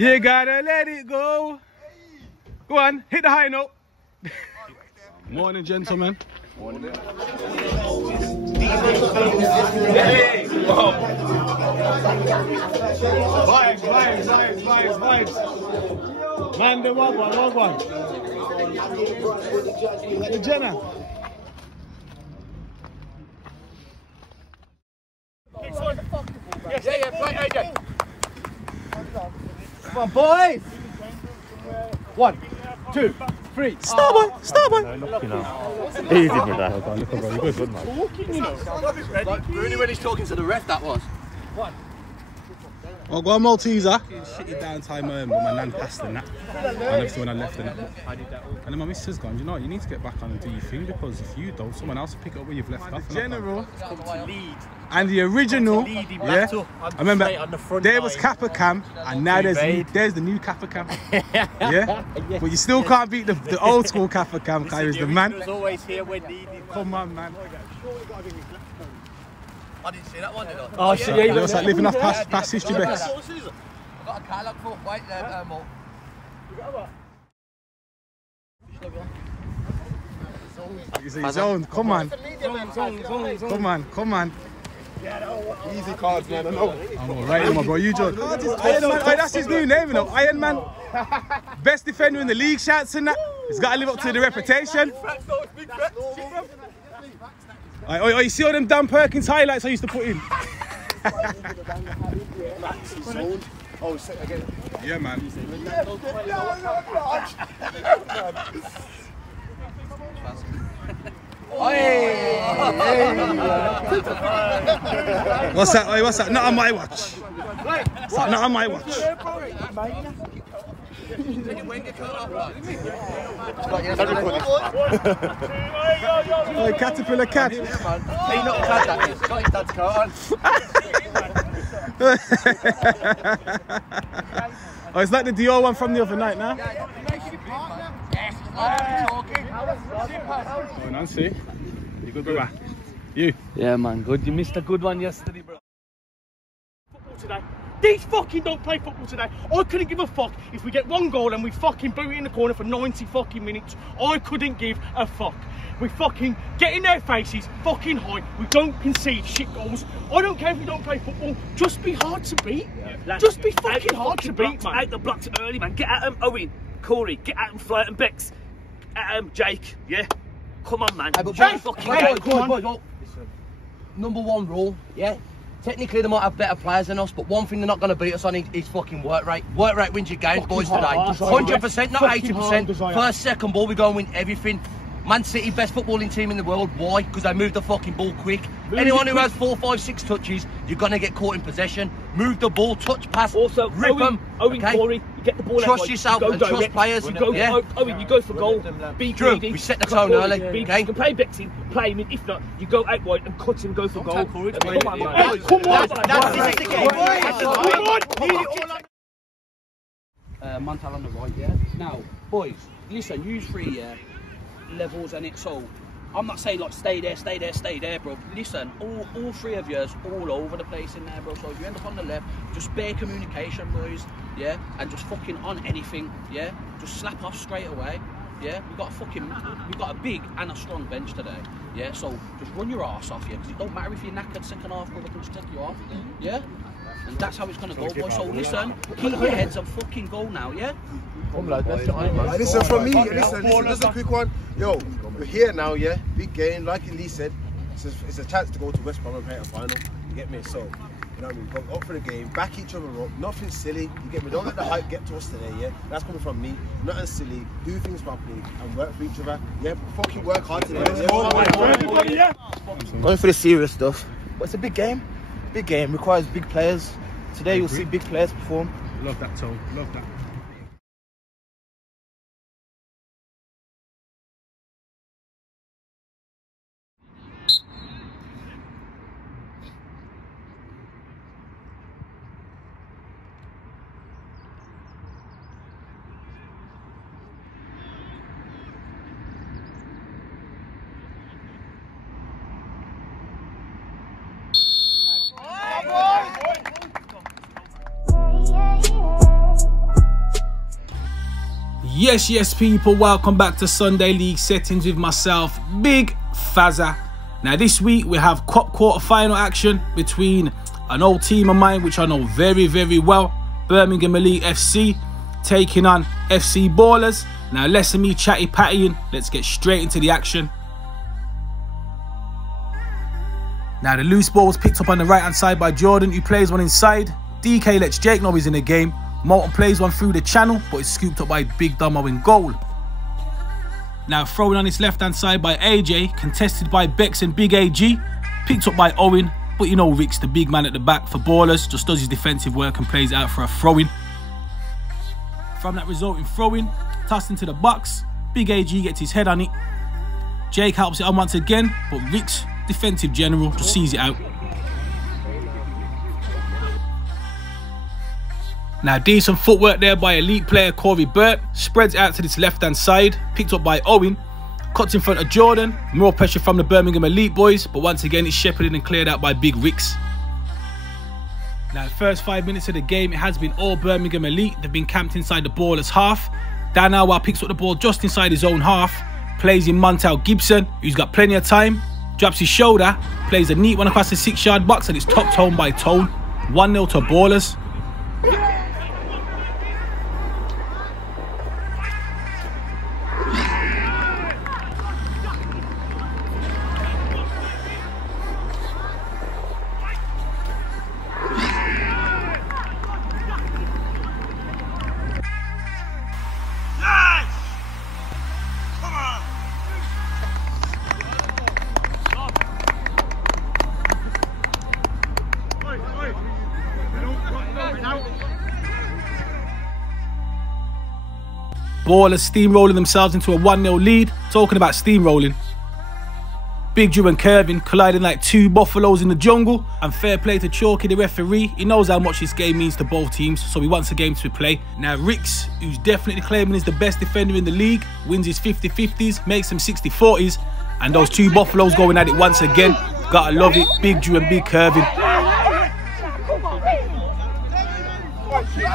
You gotta let it go. Go on, hit the high note. Morning, gentlemen. Morning. Hey, wow. Vibes. Man, the one. Jenna. Yes, yeah, play AJ. Come on, boys. 1, 2, 3. Star boy. Easy for that. Like Rooney when he's talking to the ref, that was. I'll go on Malteser. Shitty downtime but my nan passed and that. And everything when I left and that. And then my missus gone, you know what, you need to get back on and do your thing because if you don't, someone else will pick it up where you've left off. General. And the original, yeah, I remember there was Kappa Cam and now there's the new Kappa Cam. Yeah? But you still can't beat the old school Kappa Cam because he was the man. He was always here when needed. Come on, man. I didn't see that one, did I? Oh, shit, yeah. It was like living off past history bets. I've got a catalog for white there, Mo. He's his own. Come on. Come on. Easy cards, man. I know. I'm alright, my bro. You joke. Iron Man. Hey, that's his new name, you know. Iron Man. Best defender in the league, shouts and that. He's got to live up to the reputation. You see all them Dan Perkins highlights I used to put in? Oh, say again. Yeah, man. What's that? What's that? Not on my watch. Not on my watch. Oh, caterpillar cat. Oh, is that the Dior one from the other night now? Oh, Nancy. You good, brother? You? Yeah, man, good. You missed a good one yesterday, bro. Football today. These fucking don't play football today. I couldn't give a fuck if we get one goal and we fucking boot it in the corner for 90 fucking minutes. I couldn't give a fuck. We fucking get in their faces, fucking high. We don't concede shit goals. I don't care if we don't play football. Just be hard to beat. Yeah. Just be fucking hard to beat, man. Out the blocks early, man. Get at him, Owen, Corey. Get at him, Flirt and Bex. At him, Jake. Yeah. Come on, man. Boys, number one rule, yeah. Technically, they might have better players than us, but one thing they're not going to beat us on is fucking work rate. Work rate wins your games, boys, today. 100%, not 80%. First, second ball, we go and win everything. Man City, best footballing team in the world. Why? Because they move the fucking ball quick. Anyone who has 4, 5, 6 touches, you're going to get caught in possession. Move the ball, touch, pass, also, rip them. Owen, Corey, you get the ball trust out, yourself and trust players. Owen, you go for goal. Be greedy. We set the tone early. You can play Bexing, play him. If not, you go out wide and cut him, go for goal. Come on, man. Come on. Montal on the right, yeah? Now, boys, listen, use 3 levels and it, so I'm not saying like stay there, bro. Listen, all 3 of yours all over the place in there, bro. So if you end up on the left, just bare communication, boys, yeah? And just fucking on anything, yeah? Just slap off straight away, yeah? We've got a big and a strong bench today, yeah? So just run your arse off, yeah? Because it don't matter if you're knackered second half, brother, can just take you off, yeah? And that's how it's gonna go, boys. So listen, keep your heads and fucking go now, yeah? Listen, from me, listen, just a quick one. Yo, we're here now, yeah? Big game, like Lee said. It's a chance to go to West Brom and play a final. You get me? So, you know what I mean? Go up for the game, back each other up. Nothing silly. You get me? Don't let the hype get to us today, yeah? That's coming from me. Nothing silly. Do things properly and work for each other. Yeah, fucking work hard today. Yeah? Going for the serious stuff. But it's a big game. Big game requires big players. Today you'll see big players perform. Love that, Tom. Love that. Yeah, yeah, yeah. Yes, people, welcome back to Sunday League Settings with myself, Big Fazza. Now, this week we have cup quarter-final action between an old team of mine, which I know very, very well, Birmingham Elite FC, taking on FC Ballerz. Now, less of me chatty-pattying, let's get straight into the action. Now, the loose ball was picked up on the right-hand side by Jordan, who plays one inside. DK lets Jake know he's in the game. Moulton plays one through the channel, but it's scooped up by Big Domo in goal. Now, throwing on his left-hand side by AJ, contested by Bex and Big AG. Picked up by Owen, but you know Rick's the big man at the back for Ballerz, just does his defensive work and plays it out for a throw-in. From that resulting throw-in, tossed into the box, Big AG gets his head on it. Jake helps it on once again, but Rick's defensive general just sees it out. Now, decent footwork there by elite player Corey Burt. Spreads out to this left-hand side. Picked up by Owen. Cuts in front of Jordan. More pressure from the Birmingham Elite boys. But once again, it's shepherded and cleared out by Big Ricks. Now, the first 5 minutes of the game, it has been all Birmingham Elite. They've been camped inside the Ballerz half. Danawa picks up the ball just inside his own half. Plays in Montel Gibson, who's got plenty of time. Drops his shoulder. Plays a neat one across the 6-yard box. And it's topped home by Tone. 1-0 to Ballerz. Ballerz steamrolling themselves into a 1-0 lead. Talking about steamrolling, Big Drew and Kervin colliding like two buffaloes in the jungle. And fair play to Chalky, the referee. He knows how much this game means to both teams, so he wants a game to play. Now, Ricks, who's definitely claiming is the best defender in the league, wins his 50-50s, makes them 60-40s. And those two buffaloes going at it once again. Gotta love it, Big Drew and Big Kervin.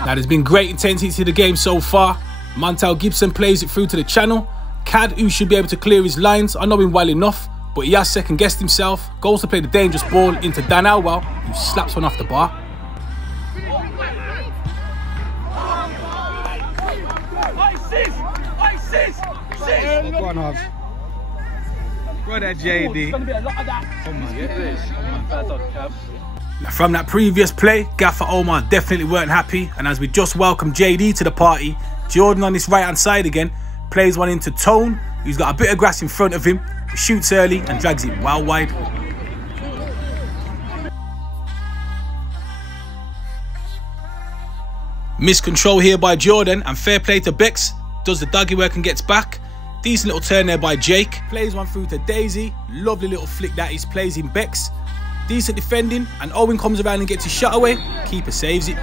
Now, there's been great intensity to the game so far. Montel Gibson plays it through to the channel. Cad, who should be able to clear his lines, I know him well enough, but he has second-guessed himself. Goes to play the dangerous ball into Dan Alwell, who slaps one off the bar. Go on, Hobbs. Brother JD. Now, from that previous play, Gaffer Omar definitely weren't happy, and as we just welcomed JD to the party, Jordan on this right-hand side again, plays one into Tone, who's got a bit of grass in front of him, shoots early and drags it well wide. Miscontrol here by Jordan, and fair play to Bex, does the doggy work and gets back. Decent little turn there by Jake, plays one through to Daisy, lovely little flick that is, plays in Bex. Decent defending, and Owen comes around and gets his shot away, keeper saves it.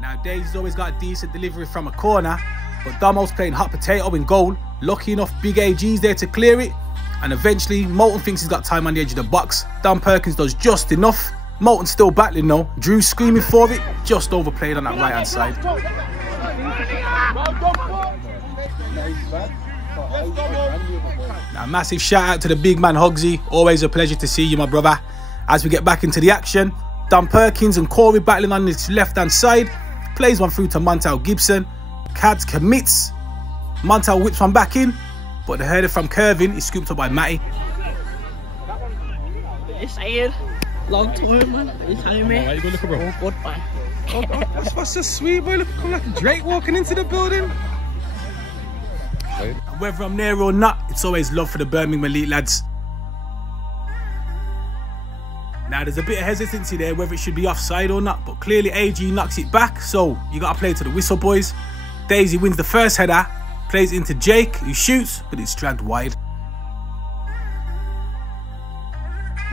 Now, Daisy's always got a decent delivery from a corner, but Domo's playing hot potato in goal. Lucky enough, Big AG's there to clear it, and eventually Moulton thinks he's got time on the edge of the box. Dan Perkins does just enough. Moulton's still battling though. Drew's screaming for it, just overplayed on that right-hand side. Now, massive shout out to the big man Hogsy. Always a pleasure to see you, my brother. As we get back into the action, Dan Perkins and Corey battling on this left-hand side. Plays one through to Montel Gibson. Cads commits. Montel whips one back in, but the header from Kervin is scooped up by Matty. It's here. Long time, man. It's home, man. Right, you go look, bro. Oh, good, man. Oh, that's so sweet, boy. Look, come like Drake walking into the building. Right. Whether I'm there or not, it's always love for the Birmingham Elite lads. Now, there's a bit of hesitancy there whether it should be offside or not, but clearly AG knocks it back, so you got to play to the whistle, boys. Daisy wins the first header, plays into Jake, who shoots, but it's dragged wide.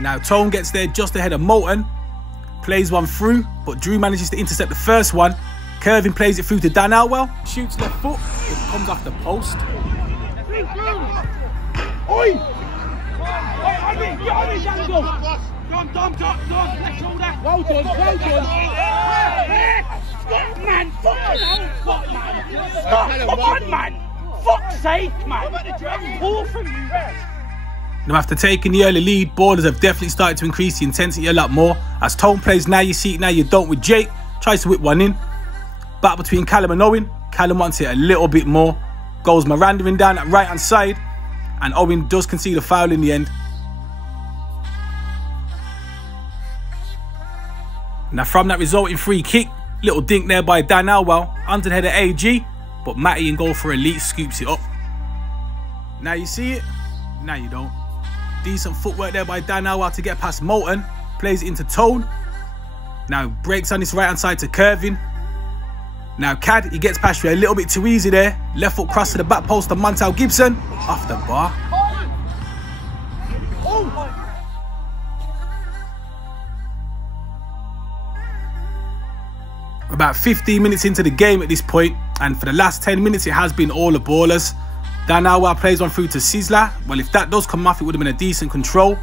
Now, Tone gets there just ahead of Moulton, plays one through, but Drew manages to intercept the first one. Kervin plays it through to Dan Alwell, shoots left foot, it comes off the post. Oi! Dom, left shoulder. Well done, well done. Stop, man! Fucking hell, stop, man! Stop! Come on, man! Fuck's sake, man! Pull from you, man! Now after taking the early lead, Ballerz have definitely started to increase the intensity a lot more. As Tone plays now you see it, now you don't with Jake. Tries to whip one in. Battle between Callum and Owen. Callum wants it a little bit more. Goes Mirandering down that right hand side. And Owen does concede a foul in the end. Now from that resulting free kick, little dink there by Dan Alwell. Under the head of AG. But Matty in goal for Elite scoops it up. Now you see it, now you don't. Decent footwork there by Dan Alwell to get past Moulton. Plays it into Tone. Now breaks on this right hand side to Curvin. Now Cad, he gets past you a little bit too easy there. Left foot cross to the back post of Montel Gibson. Off the bar. About 15 minutes into the game at this point, and for the last 10 minutes it has been all the Ballerz. Dan Alwell plays one through to Sizzler. Well, if that does come off, it would have been a decent control.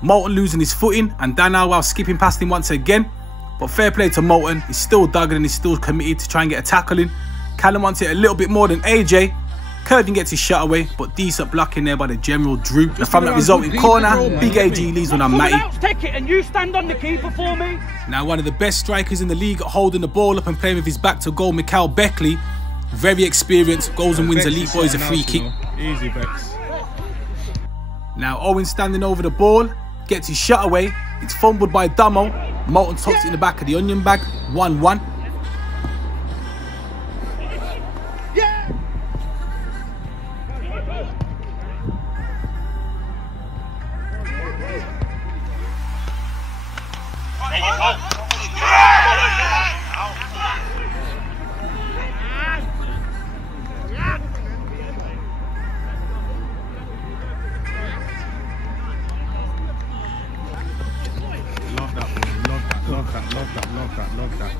Moulton losing his footing, and Dan Alwell skipping past him once again. But fair play to Moulton, he's still dogging and he's still committed to try and get a tackle in. Callum wants it a little bit more than AJ. Curvin gets his shot away, but decent blocking there by the general Drew. And from that resulting corner, Big AG leads one on Matty. Someone else take it and you stand on the keeper for me. Now one of the best strikers in the league at holding the ball up and playing with his back to goal, Mikhail Beckley. Very experienced, goes and wins Elite Boys a free kick. Easy, Bex. Now Owen standing over the ball, gets his shot away. It's fumbled by Damo. Moulton tucks it in the back of the onion bag. 1-1. Love that.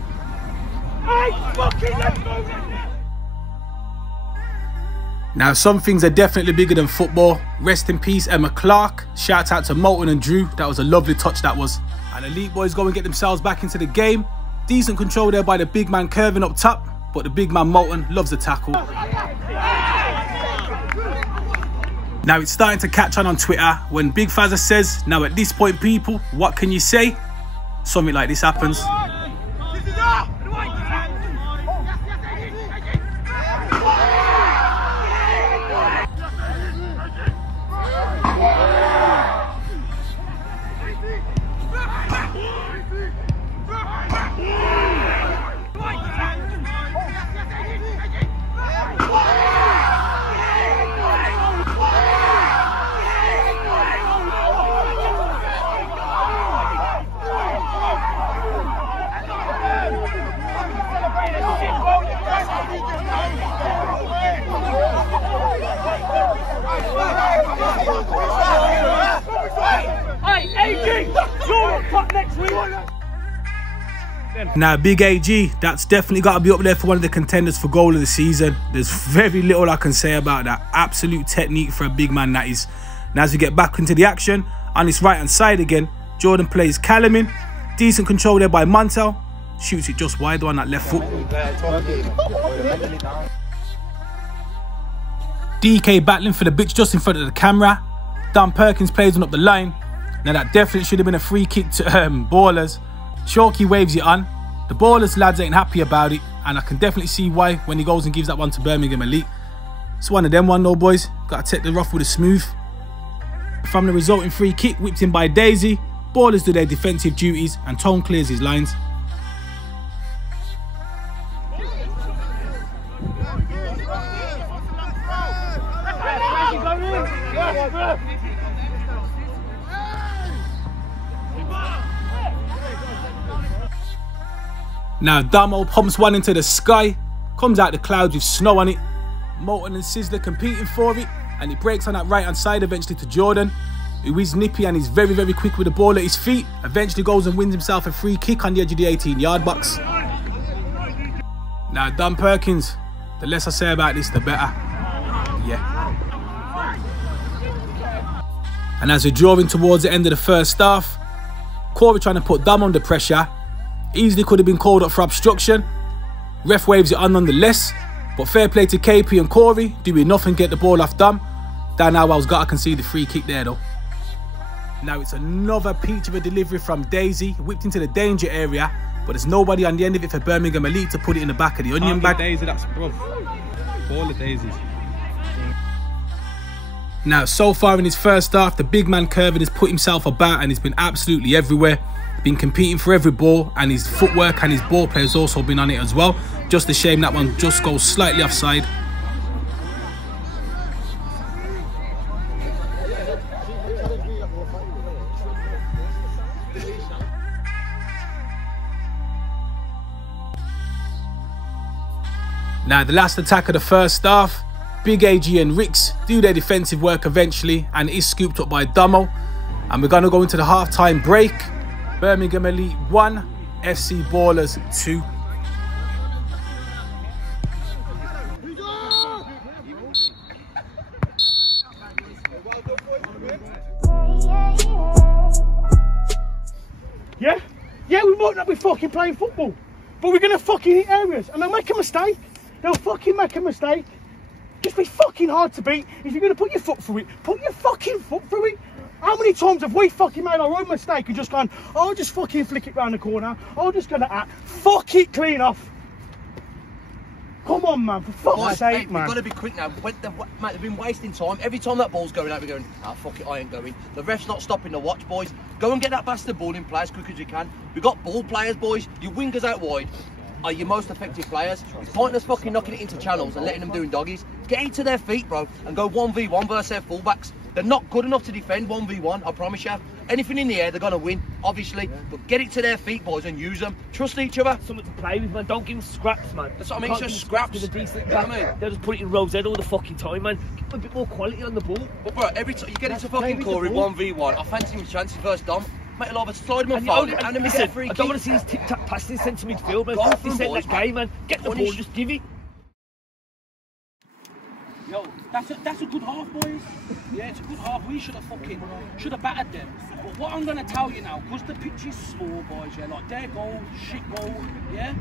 Now some things are definitely bigger than football. Rest in peace Emma Clark. Shout out to Moulton and Drew. That was a lovely touch, that was. And Elite Boys go and get themselves back into the game. Decent control there by the big man Curvin up top. But the big man Moulton loves the tackle. Now it's starting to catch on Twitter when Big Fazza says, now at this point people, what can you say? Something like this happens. Now Big AG, that's definitely got to be up there for one of the contenders for goal of the season. There's very little I can say about that. Absolute technique for a big man that is. Now as we get back into the action, on his right hand side again, Jordan plays Callum in. Decent control there by Montel. Shoots it just wide on that left foot. DK battling for the bitch just in front of the camera. Dan Perkins plays one up the line. Now that definitely should have been a free kick to Ballerz. Chalky waves it on. The Ballerz lads ain't happy about it, and I can definitely see why when he goes and gives that one to Birmingham Elite. It's one of them one though, boys. Got to take the rough with a smooth. From the resulting free kick whipped in by Daisy, Ballerz do their defensive duties and Tone clears his lines. Now Damo pumps one into the sky, comes out the clouds with snow on it. Moulton and Sizzler competing for it, and it breaks on that right hand side eventually to Jordan, who is nippy and is very, very quick with the ball at his feet. Eventually goes and wins himself a free kick on the edge of the 18-yard box. Now Dan Perkins, the less I say about this, the better. Yeah. And as we're drawing towards the end of the first half, Corey trying to put Dam under pressure. Easily could have been called up for obstruction, Ref waves it on nonetheless, but fair play to KP and Corey, do enough and get the ball off them. Dan Howell's got to concede the free kick there though. Now it's another peach of a delivery from Daisy, whipped into the danger area, but there's nobody on the end of it for Birmingham Elite to put it in the back of the onion bag. Daisy, that's bruv. Ball of daisies. Now, so far in his first half, the big man Curvin has put himself about and he's been absolutely everywhere. Been competing for every ball, and his footwork and his ball play has also been on it as well. Just a shame that one just goes slightly offside. Now, the last attack of the first half, Big AG and Ricks do their defensive work eventually, and it is scooped up by Domo. And we're going to go into the half-time break. Birmingham Elite 1, FC Ballerz 2. Yeah, we might not be fucking playing football, but we're going to fucking hit areas, and they'll make a mistake. They'll fucking make a mistake. Just be fucking hard to beat. If you're going to put your foot through it, put your fucking foot through it. How many times have we fucking made our own mistake and just gone, I'll just fucking flick it round the corner, I'm just going to act, fuck it clean off. Come on, man, for fuck's sake, man. We've got to be quick now. Mate, they've been wasting time. Every time that ball's going out, we're going, ah, fuck it, I ain't going. The ref's not stopping the watch, boys. Go and get that bastard ball in play as quick as you can. We've got ball players, boys. Your wingers out wide are your most effective players. It's pointless fucking knocking it into channels and letting them doing doggies. Get into their feet, bro, and go 1v1 versus their fullbacks. They're not good enough to defend 1v1, I promise you. Anything in the air, they're going to win, obviously. But get it to their feet, boys, and use them. Trust each other. Something to play with, man. Don't give them scraps, man. That's what I mean, just scraps. With a decent back. They'll just put it in Rose's head all the fucking time, man. Give them a bit more quality on the ball. But, bro, every time you get into fucking Corey 1v1, I fancy him chances first Dom. Mate, I'll have a slide him on phone, and then we get a free kick. I don't want to see his tic-tac passes sent to midfield, man. This ain't that game, man. Get the ball, just give it. Yo, that's a good half, boys. Yeah, it's a good half. We should have battered them. But what I'm gonna tell you now, because the pitch is small, boys, yeah, like their goal, shit goal, yeah.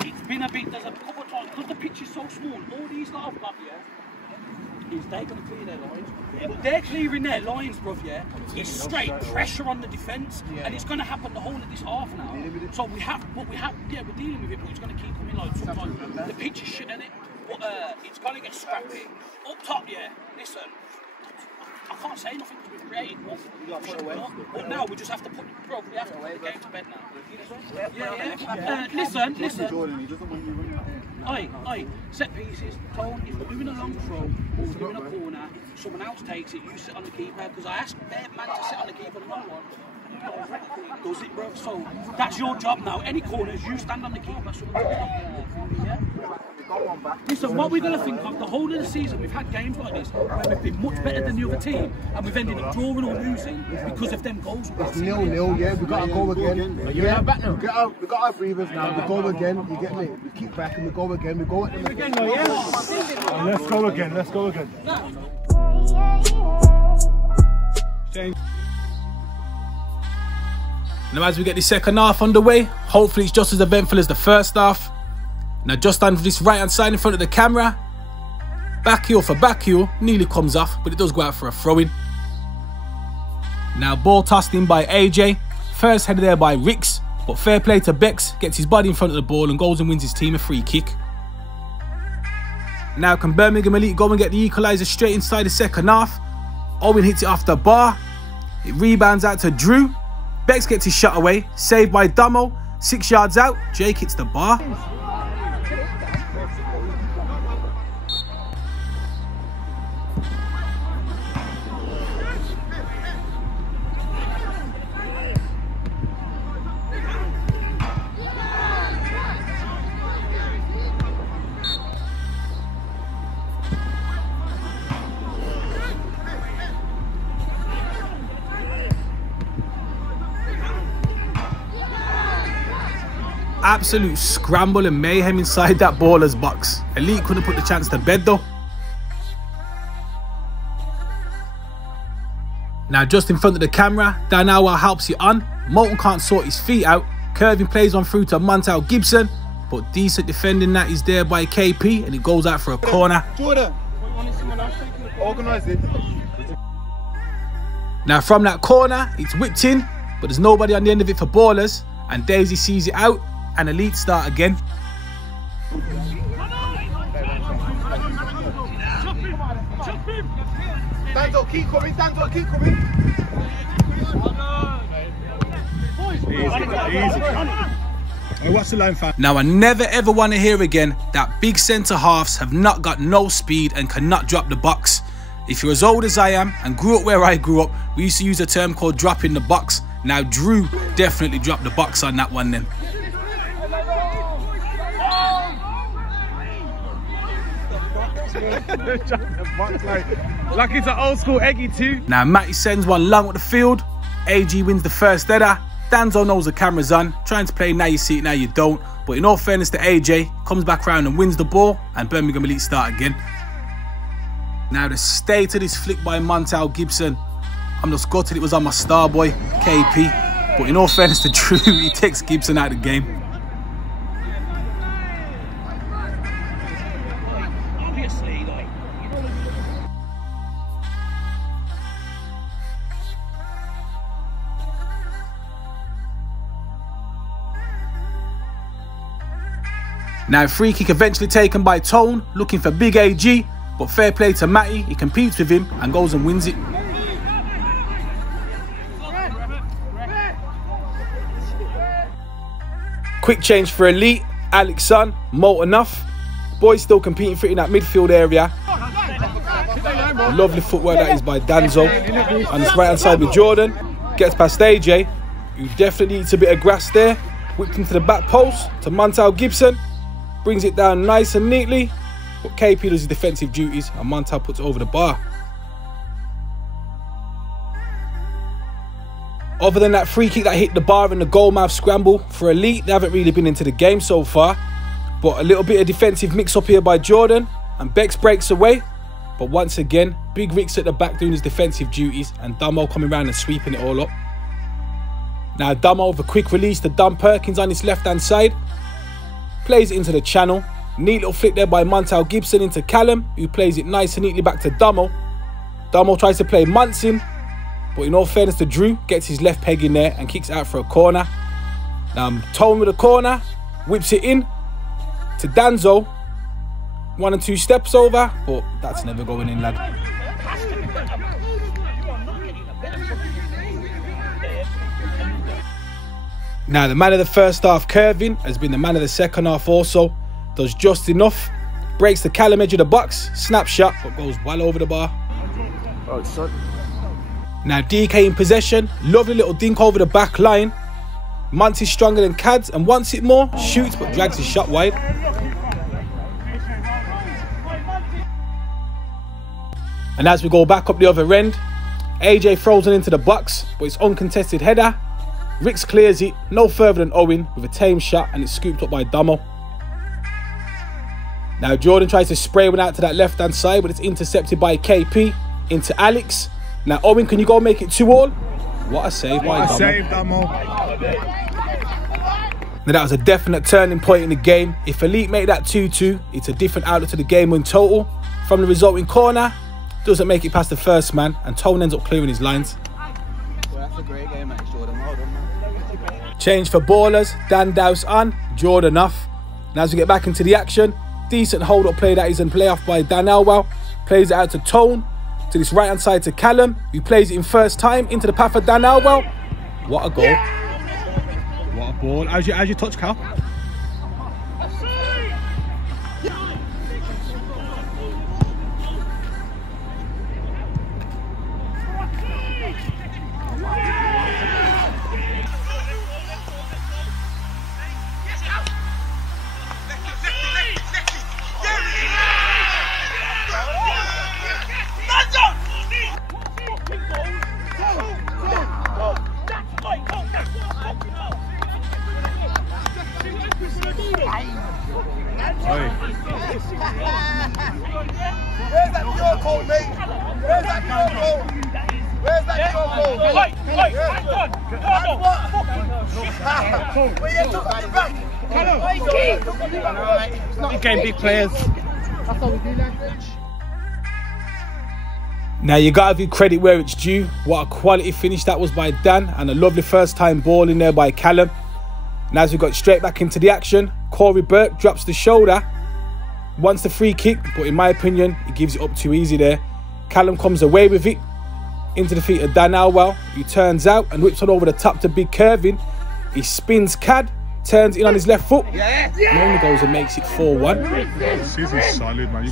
It's been a bit. There's a couple of times because the pitch is so small. All these lot I've got, yeah, is they're gonna clear their lines. Yeah, but they're clearing their lines, bruv. Yeah, it's straight pressure on the defence, and it's gonna happen the whole of this half now. So we're dealing with it, but it's gonna keep coming. Like sometimes the pitch is shit in it. But it's gonna get scrappy. Up top, yeah. Listen, I can't say nothing to be created. But now we just have to put, bro. We have to put the game to bed now. Yeah. Listen. Aye. Set pieces. Tone. If we're doing a long throw or we're doing a corner, someone else takes it. You sit on the keeper because I asked their man to sit on the keeper. No one. Does it, bro? So that's your job now. Any corners, you stand on the keeper. Yeah. Listen, what we're going to think of the whole of the season, we've had games like this where we've been much better than the other team and we've ended up drawing or losing because of them goals. It's 0-0, yeah, we've got to go again. Yeah, we got our breathers now, we go again, you get me? We keep back and we go again, we go at them again. Let's go again, let's go again. Now as we get the second half underway, hopefully it's just as eventful as the first half. Now just stand for this right hand side in front of the camera. Back heel for back heel, nearly comes off, but it does go out for a throw-in. Now ball tossed in by AJ, first header there by Ricks, but fair play to Bex, gets his body in front of the ball and goes and wins his team a free kick. Now can Birmingham Elite go and get the equaliser straight inside the second half? Owen hits it off the bar, it rebounds out to Drew, Bex gets his shot away, saved by Damo, 6 yards out, Jake hits the bar. Absolute scramble and mayhem inside that Ballerz box. Elite couldn't put the chance to bed though. Now just in front of the camera, Danawa helps you on. Moulton can't sort his feet out. Curvin plays on through to Montel Gibson. but decent defending that is there by KP, and it goes out for a corner. Jordan, organise it. Now from that corner, it's whipped in, but there's nobody on the end of it for Ballerz, and Daisy sees it out, and Elite start again. Danzo, keep coming, Danzo, keep coming. Easy. What's the line, fam? Now I never ever want to hear again that big centre halves have not got no speed and cannot drop the box. If you're as old as I am and grew up where I grew up, we used to use a term called dropping the box. Now Drew definitely dropped the box on that one then. Like it's an old school eggy too. Now Matty sends one long with the field. AG wins the first header. Danzo knows the camera's on, trying to play now you see it, now you don't. But in all fairness to AJ, comes back round and wins the ball, and Birmingham Elite start again. Now the state of this flick by Montel Gibson. I'm just gutted it was on my star boy, KP. But in all fairness to Drew, he takes Gibson out of the game. Now free kick eventually taken by Tone, looking for big AG, but fair play to Matty, he competes with him and goes and wins it. Quick change for Elite, Alex Son, Mo enough. Boys still competing for it in that midfield area. Lovely footwork that is by Danzo. On his right hand side with Jordan. Gets past AJ, who definitely needs a bit of grass there. Whipped into the back post to Montel Gibson. Brings it down nice and neatly, but KP does his defensive duties and Montel puts it over the bar. Other than that free kick that hit the bar and the goal mouth scramble for Elite, they haven't really been into the game so far. But a little bit of defensive mix up here by Jordan, and Bex breaks away. But once again, Big Rick's at the back doing his defensive duties, and Dummo coming around and sweeping it all up. Now Dummo with a quick release to Dom Perkins on his left hand side. Plays it into the channel. Neat little flick there by Montel Gibson into Callum, who plays it nice and neatly back to Dummo. Dummo tries to play Munson, but in all fairness to Drew, gets his left peg in there and kicks out for a corner. Now Tone with a corner, whips it in to Danzo. 1 and 2 steps over, but that's never going in, lad. Now the man of the first half, Kervin, has been the man of the second half also. Does just enough. Breaks the Callum edge of the box. Snapshot, but goes well over the bar. Oh, son. Now DK in possession. Lovely little dink over the back line. Muntz is stronger than Cads and wants it more. Shoots, but drags his shot wide. And as we go back up the other end, AJ throws it into the box, but it's uncontested header. Ricks clears it, no further than Owen, with a tame shot, and it's scooped up by Dummo. Now Jordan tries to spray one out to that left hand side, but it's intercepted by KP into Alex. Now Owen, can you go make it 2-all? What a save by Dummo. Now that was a definite turning point in the game. If Elite make that 2-2, it's a different outlook to the game in total. From the resulting corner, doesn't make it past the first man, and Tone ends up clearing his lines. Well, that's a great game, mate, Jordan. Well done, man. Change for Ballerz, Dan Dowse on, Jordan off. And as we get back into the action, decent hold-up play that is in play off by Dan Elwell. Plays it out to Tone, to this right-hand side to Callum, who plays it in first time into the path of Dan Elwell. What a goal. What a ball. How's your touch, Cal? Where's that pure goal, mate? Where's that pure goal? Where's that pure goal? Wait, What? Well, you took at the back. Big game, big players. Now you gotta give credit where it's due. What a quality finish that was by Dan, and a lovely first time ball in there by Callum. And as we got straight back into the action, Corey Burke drops the shoulder, wants the free kick, but in my opinion, he gives it up too easy there. Callum comes away with it into the feet of Dan Alwell, who turns out and whips on over the top to Big Curvin. He spins Cad, turns in on his left foot, and only goes and makes it 4-1. This is solid, man.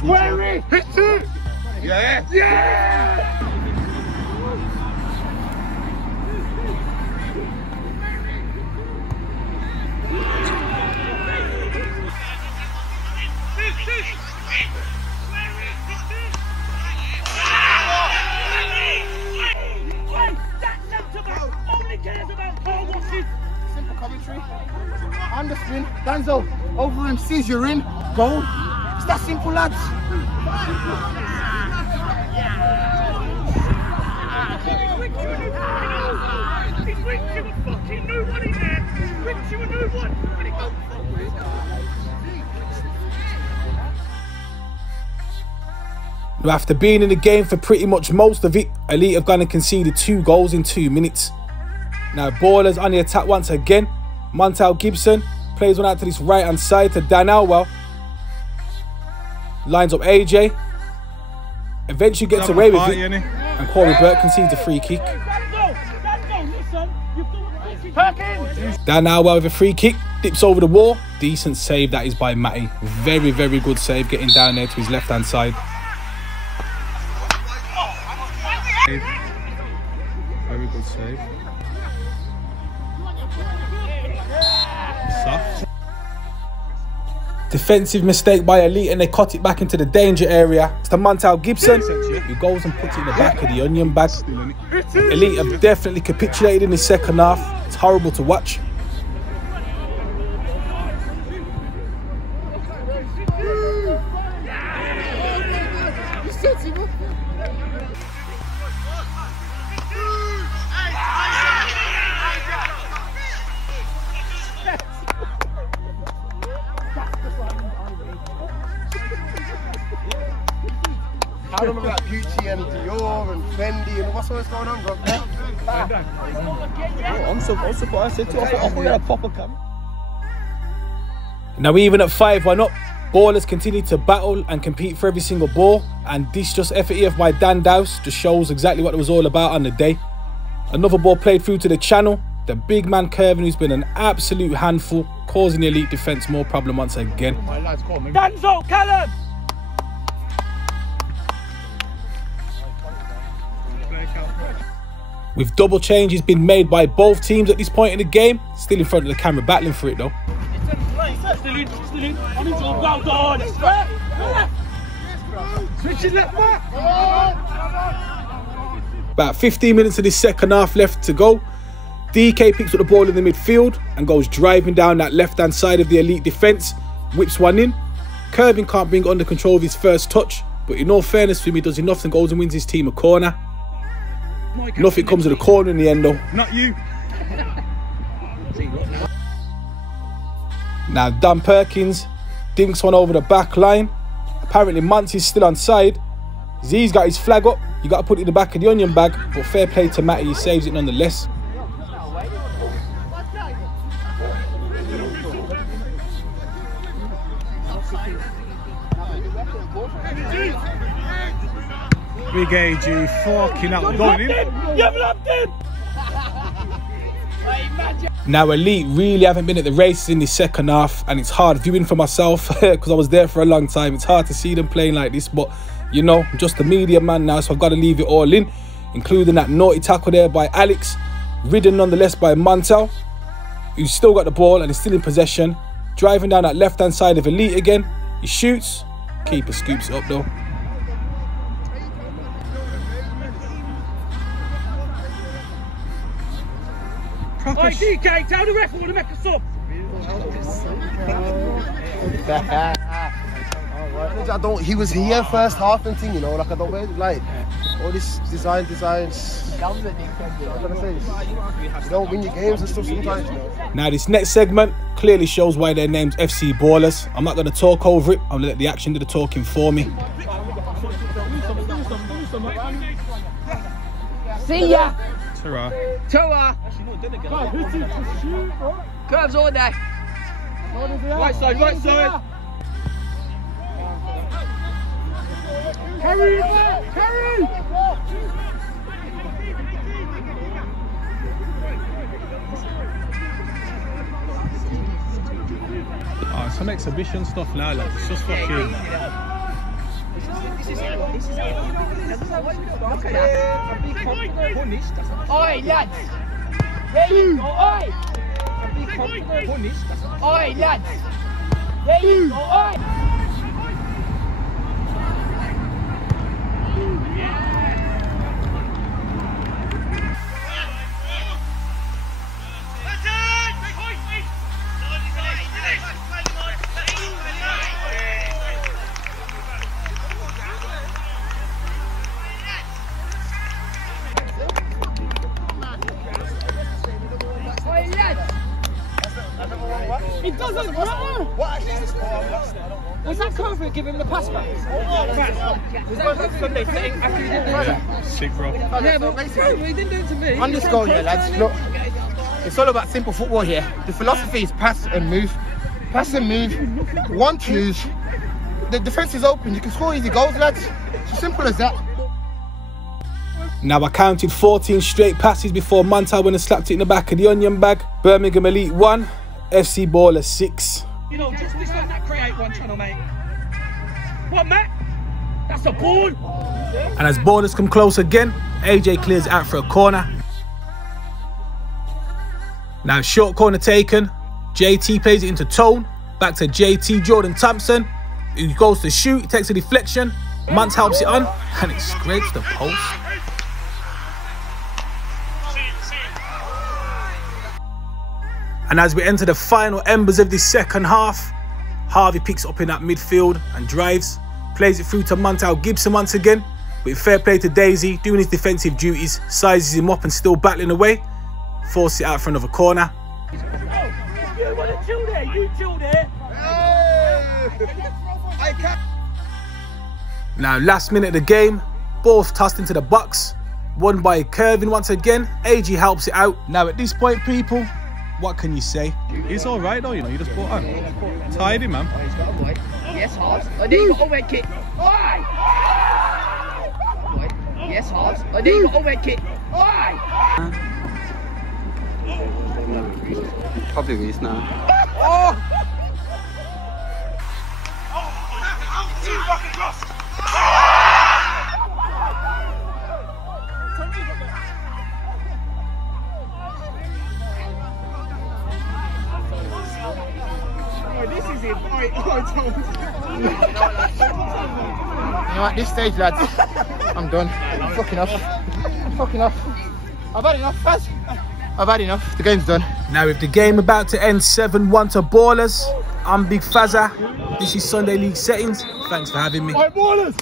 Simple commentary. Underspin. Danzo over him, sees you're in. Goal. It's that simple, lads. Now, after being in the game for pretty much most of it, Elite have gone and conceded 2 goals in 2 minutes. Now Ballerz on the attack once again. Montel Gibson plays one out to this right hand side to Dan Alwell. Lines up AJ. Eventually gets away with it. And Corey Burke concedes a free kick. Dan Alwell with a free kick. Dips over the wall. Decent save that is by Matty. Very, very good save getting down there to his left hand side. Very good save. Soft. Defensive mistake by Elite, and they cut it back into the danger area. It's to Montel Gibson, who goes and puts it in the back of the onion bag. Elite have definitely capitulated in the second half. It's horrible to watch. I remember like Gucci and Dior and Fendi and what's going on, bro? I'm surprised. I said to you, I thought we had a proper camera. Now even at 5-1 up, Ballerz continue to battle and compete for every single ball, and this just effort here by Dan Dowse just shows exactly what it was all about on the day. Another ball played through to the channel. The big man Curvin, who's been an absolute handful, causing the Elite defence more problem once again. Danzo, Callum! With double changes being made by both teams at this point in the game, still in front of the camera battling for it though. Still in. Well done. Switch left back. About 15 minutes of this second half left to go. DK picks up the ball in the midfield and goes driving down that left-hand side of the Elite defence, whips one in. Curvin can't bring it under control of his first touch, but in all fairness to him, he does enough and goes and wins his team a corner. Nothing comes of the corner in the end though. Not you. Now Dan Perkins dinks one over the back line. Apparently Mance is still on side. Z's got his flag up. You got to put it in the back of the onion bag, but fair play to Matty, he saves it nonetheless. Big AG, fucking hell, we're going in. You've locked in! Now Elite really haven't been at the races in this second half, and it's hard viewing for myself because I was there for a long time. It's hard to see them playing like this, but you know, I'm just a media man now, so I've got to leave it all in, including that naughty tackle there by Alex, ridden nonetheless by Montel, who's still got the ball and is still in possession, driving down that left hand side of Elite again. He shoots, keeper scoops it up though. Alright, DK, tell the ref I want to make a sub. He was here first half and thing, you know, like I don't really like. all this designs. What can I say? You don't win your games and stuff sometimes, you know. Now this next segment clearly shows why their name's FC Ballerz. I'm not going to talk over it. I'm going to let the action do the talking for me. See ya! Ta-ra. Ta-ra! Curves all day. Right side, right side. Carry! Carry! Oh, some exhibition stuff now, like it's just fucking. Oi, lads! There you go, oi! Oi, lads! There you go, oi! It doesn't matter! What actually is this for? I'm lost. I don't know. Was that COVID give him the pass back? Was that Sunday thing after you did Yeah, sick, bro. Yeah, but basically, he didn't do it to me. On this goal here, lads, look, it's all about simple football here. The philosophy is pass and move. Pass and move. 1-2s. The defence is open. You can score easy goals, lads. It's as simple as that. Now I counted 14 straight passes before Manta went and slapped it in the back of the onion bag. Birmingham Elite 1, FC Ballerz 6. You know, just let that create one channel, mate. What, Matt? That's a ball. And as Ballerz come close again, AJ clears out for a corner. Now short corner taken. JT plays it into Tone. Back to JT Jordan Thompson, who goes to shoot. He takes a deflection. Muntz helps it on, and it scrapes the post. And as we enter the final embers of this second half, Harvey picks up in that midfield and drives. Plays it through to Montel Gibson once again. With fair play to Daisy, doing his defensive duties, sizes him up and still battling away. Forces it out for another corner. You want to chill there, you chill there. Now last minute of the game, ball's tossed into the box. Won by Curvin once again. AG helps it out. Now at this point, people, what can you say? He's all right though, you know, you just put on. Tidy, man. Oh, he's got a boy. Yes, Hobbs. I think you got a wet kick. Oi! Yes, Hobbs. I think you got a wet kick. Oi! Probably is now. Oh! This is it. You know, at this stage, lads, I'm done. I'm fucking off. I'm fucking off. I've had enough, Faz. I've had enough. The game's done. Now with the game about to end 7-1 to Ballerz, I'm Big Fazza. This is Sunday League Settings. Thanks for having me. All right, Ballerz.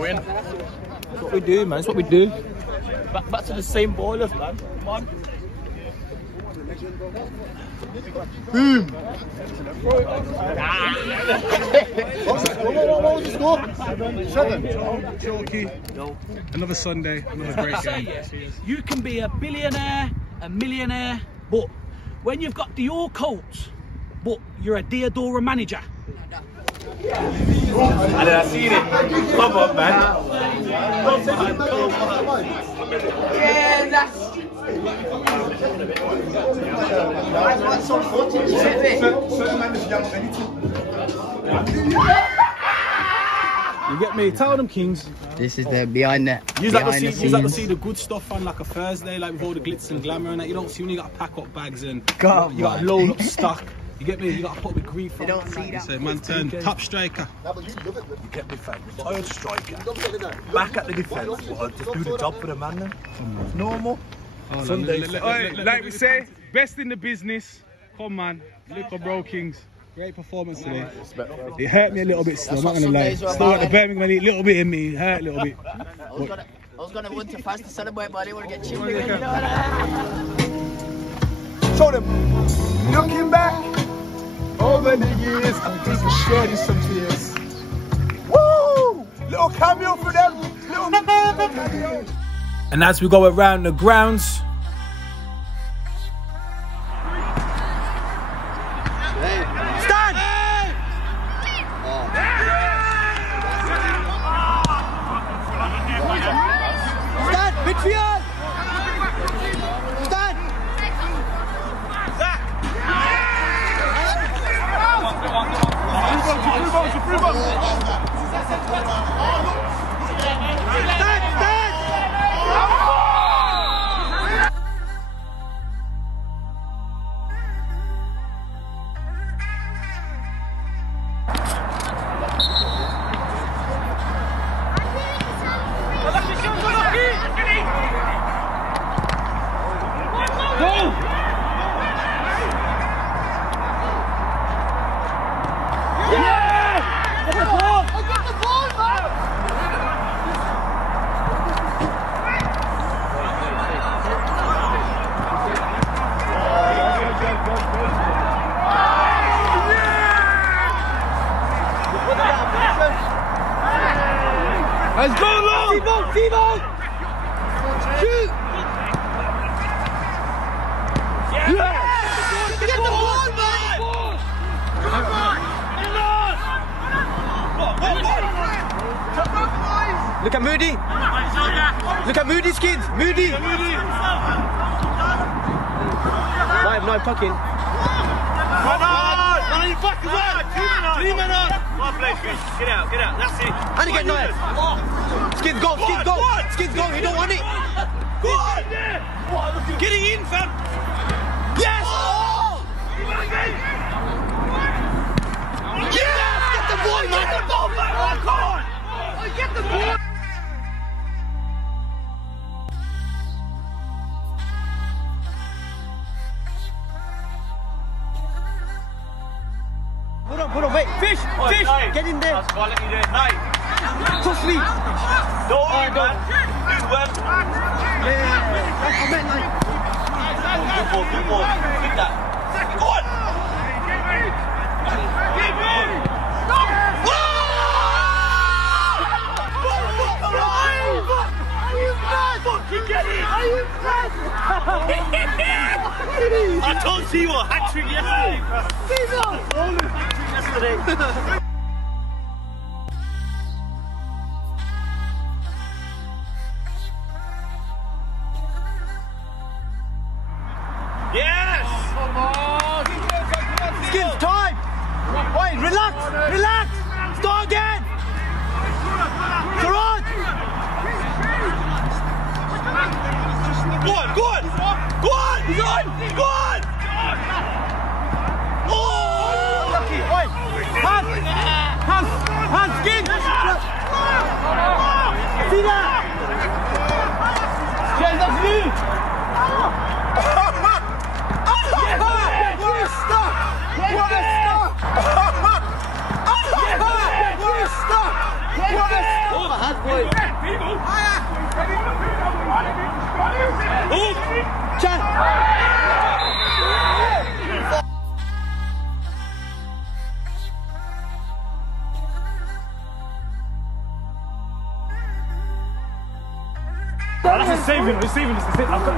Win. That's what we do, man. That's what we do. Back to the same Ballerz, man. Come on. Boom. What was the score? 7. Chalky. Another Sunday, another great game. You can be a billionaire, a millionaire, but when you've got Dior coats, but you're a Diodora manager. And I seen it. Come on, man. Yeah, that's... You get me? Tell them, Kings. This is the behind the You like to see the good stuff on like a Thursday, like with all the glitz and glamour and that. You don't see when you got to pack up bags and you got to load up stock. You get me? You got to put the grief on. You don't see that. So man turn top striker. You Get me, fam. Retired striker. Back at the defence, but just do the job for the man then. It's normal. Sundays. Like we say, best in the business. Come man, little bro Kings. Great performance today. It hurt me a little bit still, I'm not gonna lie. Still got the Birmingham, a little bit in me, it hurt a little bit. I was gonna run too fast to celebrate, but I didn't want to get chipped again, you know what? Show them. Looking back over the years, I think we shared some tears. Woo! Little cameo for them. Little cameo. And as we go around the grounds, let's go, long! Timo! Shoot! Yeah! Get the ball, man! Look at Moody! Look at Moody's kids! Moody! Might have no fucking. Run on your back as well! 2 men on! Get out, that's it. And he get knife. Skid's gone, Skid's gone. Skid's gone, he don't want it. Go on! Getting in, fam! Yes! Yes! Get the ball, man! Get the ball, man! Oh, come on! Get the ball! Hold on, wait. Fish! Get in there. That's quality there. Nice. Touch me. Don't worry, man. Do well. Yeah. I meant like. Good ball. Keep that. Go on. I told you what, hat-trick yesterday. Yes! Come on! Skills time! Wait, relax! Start again! Gerard! Go on! Oh! Lucky! Wait! Hands! Skin! See that? Yeah, that's you! What a stop! That's saving this. I've got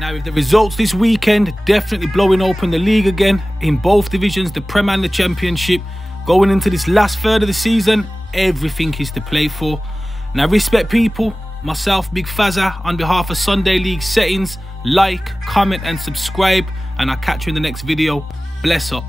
Now with the results this weekend, definitely blowing open the league again in both divisions, the Prem and the Championship. Going into this last third of the season, everything is to play for. Now respect people, myself, Big Fazza, on behalf of Sunday League Settings, like, comment and subscribe, and I'll catch you in the next video. Bless up.